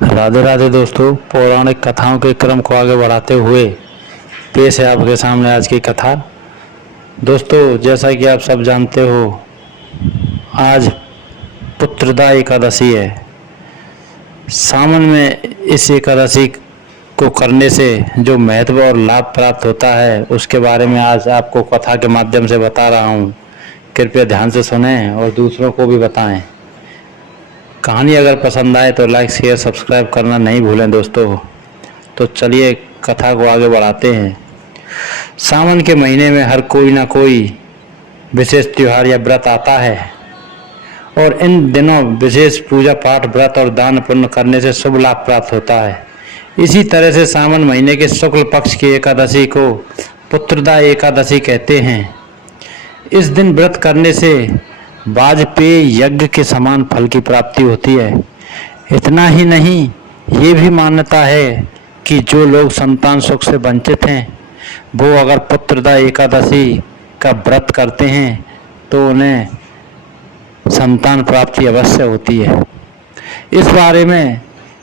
राधे राधे दोस्तों, पौराणिक कथाओं के क्रम को आगे बढ़ाते हुए पेश है आपके सामने आज की कथा। दोस्तों, जैसा कि आप सब जानते हो, आज पुत्रदा एकादशी है। सावन में इस एकादशी को करने से जो महत्व और लाभ प्राप्त होता है उसके बारे में आज आपको कथा के माध्यम से बता रहा हूँ। कृपया ध्यान से सुनें और दूसरों को भी बताएं। कहानी अगर पसंद आए तो लाइक शेयर सब्सक्राइब करना नहीं भूलें दोस्तों। तो चलिए कथा को आगे बढ़ाते हैं। सावन के महीने में हर कोई ना कोई विशेष त्योहार या व्रत आता है और इन दिनों विशेष पूजा पाठ, व्रत और दान पुण्य करने से शुभ लाभ प्राप्त होता है। इसी तरह से सावन महीने के शुक्ल पक्ष की एकादशी को पुत्रदा एकादशी कहते हैं। इस दिन व्रत करने से वाजपेयी यज्ञ के समान फल की प्राप्ति होती है। इतना ही नहीं, ये भी मान्यता है कि जो लोग संतान सुख से वंचित हैं वो अगर पुत्रदा एकादशी का व्रत करते हैं तो उन्हें संतान प्राप्ति अवश्य होती है। इस बारे में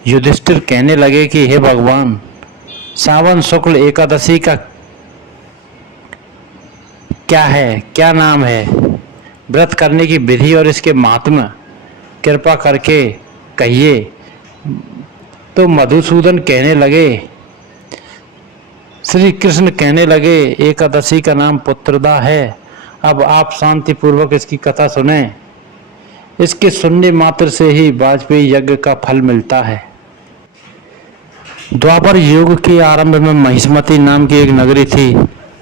युधिष्ठिर कहने लगे कि हे भगवान, सावन शुक्ल एकादशी का क्या है, क्या नाम है, व्रत करने की विधि और इसके महात्म्य कृपा करके कहिए। तो मधुसूदन कहने लगे, श्री कृष्ण कहने लगे, एकादशी का नाम पुत्रदा है। अब आप शांति पूर्वक इसकी कथा सुने। इसके सुनने मात्र से ही वाजपेयी यज्ञ का फल मिलता है। द्वापर युग के आरंभ में महिष्मती नाम की एक नगरी थी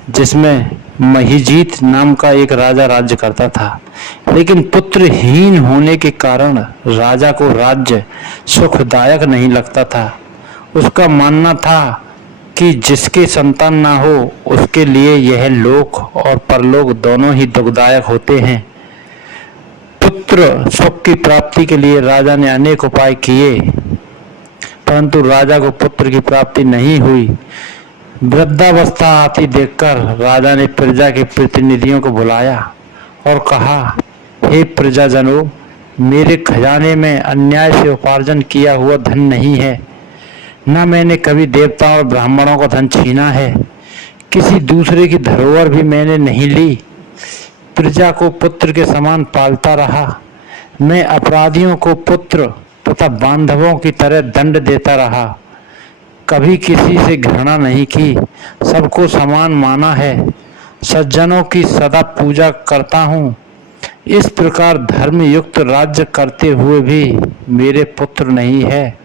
जिसमें महीजीत नाम का एक राजा राज्य करता था। लेकिन पुत्रहीन होने के कारण राजा को राज्य सुखदायक नहीं लगता था। उसका मानना था कि जिसके संतान ना हो उसके लिए यह लोक और परलोक दोनों ही दुखदायक होते हैं। पुत्र सुख की प्राप्ति के लिए राजा ने अनेक उपाय किए, परंतु राजा को पुत्र की प्राप्ति नहीं हुई। वृद्धावस्था आती देखकर राजा ने प्रजा के प्रतिनिधियों को बुलाया और कहा, हे प्रजाजनों, मेरे खजाने में अन्याय से उपार्जन किया हुआ धन नहीं है। न मैंने कभी देवताओं और ब्राह्मणों का धन छीना है। किसी दूसरे की धरोहर भी मैंने नहीं ली। प्रजा को पुत्र के समान पालता रहा। मैं अपराधियों को पुत्र तथा बांधवों की तरह दंड देता रहा। कभी किसी से घृणा नहीं की, सबको समान माना है। सज्जनों की सदा पूजा करता हूँ। इस प्रकार धर्म युक्त राज्य करते हुए भी मेरे पुत्र नहीं है,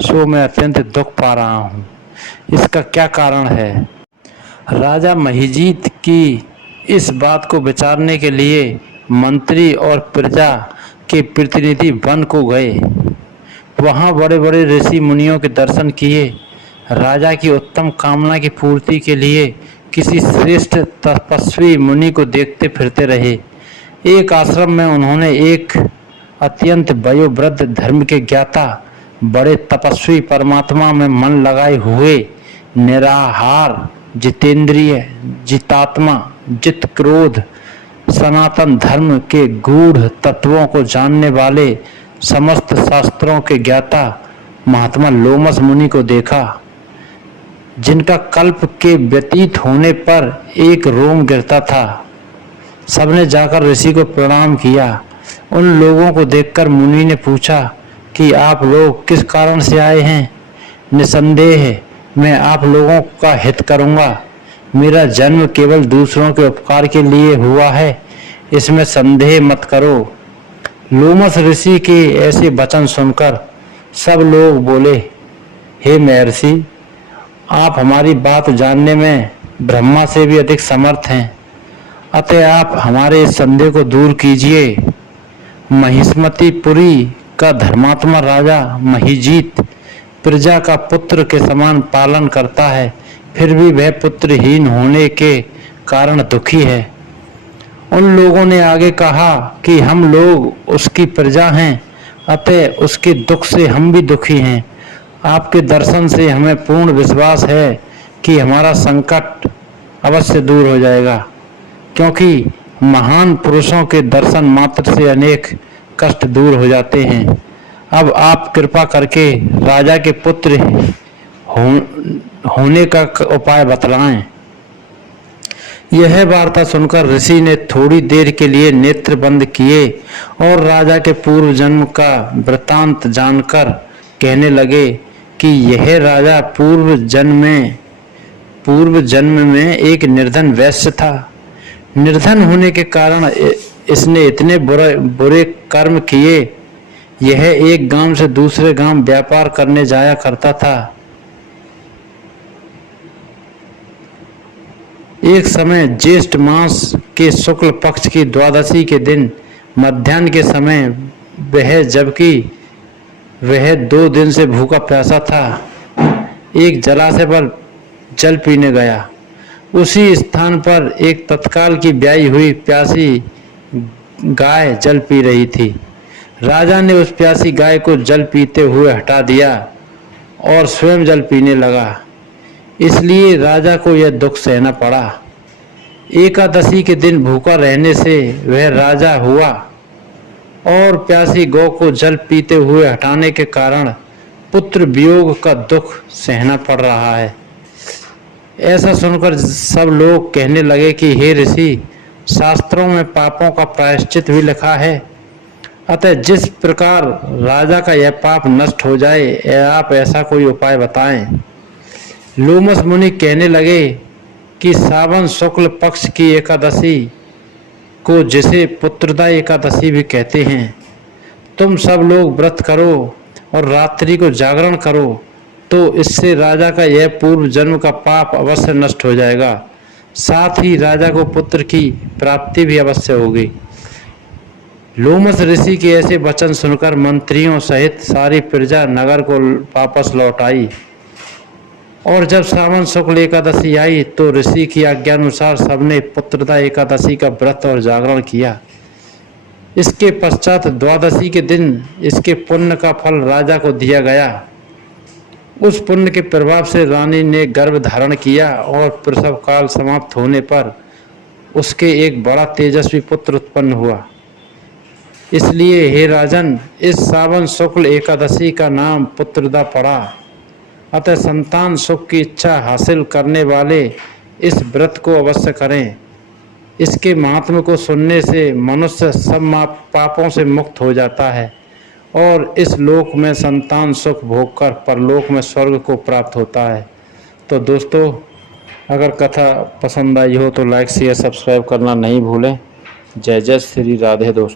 सो मैं अत्यंत दुख पा रहा हूँ। इसका क्या कारण है? राजा महीजीत की इस बात को विचारने के लिए मंत्री और प्रजा के प्रतिनिधि वन को गए। वहाँ बड़े बड़े ऋषि मुनियों के दर्शन किए। राजा की उत्तम कामना की पूर्ति के लिए किसी श्रेष्ठ तपस्वी मुनि को देखते फिरते रहे। एक आश्रम में उन्होंने एक अत्यंत वयोवृद्ध धर्म के ज्ञाता, बड़े तपस्वी, परमात्मा में मन लगाए हुए, निराहार, जितेंद्रिय, जितात्मा, जित क्रोध, सनातन धर्म के गूढ़ तत्वों को जानने वाले, समस्त शास्त्रों के ज्ञाता महात्मा लोमस मुनि को देखा, जिनका कल्प के व्यतीत होने पर एक रोम गिरता था। सबने जाकर ऋषि को प्रणाम किया। उन लोगों को देखकर मुनि ने पूछा कि आप लोग किस कारण से आए हैं? निसंदेह मैं आप लोगों का हित करूंगा। मेरा जन्म केवल दूसरों के उपकार के लिए हुआ है, इसमें संदेह मत करो। लोमस ऋषि के ऐसे वचन सुनकर सब लोग बोले, हे महर्षि, आप हमारी बात जानने में ब्रह्मा से भी अधिक समर्थ हैं, अतः आप हमारे इस संदेह को दूर कीजिए। महिष्मतीपुरी का धर्मात्मा राजा महीजीत प्रजा का पुत्र के समान पालन करता है, फिर भी वह पुत्रहीन होने के कारण दुखी है। उन लोगों ने आगे कहा कि हम लोग उसकी प्रजा हैं, अतः उसके दुख से हम भी दुखी हैं। आपके दर्शन से हमें पूर्ण विश्वास है कि हमारा संकट अवश्य दूर हो जाएगा, क्योंकि महान पुरुषों के दर्शन मात्र से अनेक कष्ट दूर हो जाते हैं। अब आप कृपा करके राजा के पुत्र होने का उपाय बतलाएं। यह वार्ता सुनकर ऋषि ने थोड़ी देर के लिए नेत्र बंद किए और राजा के पूर्व जन्म का वृतांत जानकर कहने लगे कि यह राजा पूर्व जन्म में एक निर्धन वैश्य था। निर्धन होने के कारण इसने इतने बुरे कर्म किए। यह एक गांव से दूसरे गांव व्यापार करने जाया करता था। एक समय ज्येष्ठ मास के शुक्ल पक्ष की द्वादशी के दिन मध्याह्न के समय जबकि वह 2 दिन से भूखा प्यासा था, एक जलाशय पर जल पीने गया। उसी स्थान पर एक तत्काल की ब्याई हुई प्यासी गाय जल पी रही थी। राजा ने उस प्यासी गाय को जल पीते हुए हटा दिया और स्वयं जल पीने लगा। इसलिए राजा को यह दुख सहना पड़ा। एकादशी के दिन भूखा रहने से वह राजा हुआ और प्यासी गौ को जल पीते हुए हटाने के कारण पुत्र वियोग का दुख सहना पड़ रहा है। ऐसा सुनकर सब लोग कहने लगे कि हे ऋषि, शास्त्रों में पापों का प्रायश्चित भी लिखा है, अतः जिस प्रकार राजा का यह पाप नष्ट हो जाए, आप ऐसा कोई उपाय बताएं। लोमस मुनि कहने लगे कि सावन शुक्ल पक्ष की एकादशी को, जिसे पुत्रदा एकादशी भी कहते हैं, तुम सब लोग व्रत करो और रात्रि को जागरण करो, तो इससे राजा का यह पूर्व जन्म का पाप अवश्य नष्ट हो जाएगा। साथ ही राजा को पुत्र की प्राप्ति भी अवश्य होगी। लोमस ऋषि के ऐसे वचन सुनकर मंत्रियों सहित सारी प्रजा नगर को वापस लौट आई और जब सावन शुक्ल एकादशी आई तो ऋषि की आज्ञा अनुसार सबने पुत्रदा एकादशी का व्रत और जागरण किया। इसके पश्चात द्वादशी के दिन इसके पुण्य का फल राजा को दिया गया। उस पुण्य के प्रभाव से रानी ने गर्भ धारण किया और प्रसव काल समाप्त होने पर उसके एक बड़ा तेजस्वी पुत्र उत्पन्न हुआ। इसलिए हे राजन, इस सावन शुक्ल एकादशी का नाम पुत्रदा पड़ा। अतः संतान सुख की इच्छा हासिल करने वाले इस व्रत को अवश्य करें। इसके महात्म्य को सुनने से मनुष्य सब पापों से मुक्त हो जाता है और इस लोक में संतान सुख भोगकर परलोक में स्वर्ग को प्राप्त होता है। तो दोस्तों, अगर कथा पसंद आई हो तो लाइक शेयर सब्सक्राइब करना नहीं भूलें। जय जय श्री राधे दोस्तों।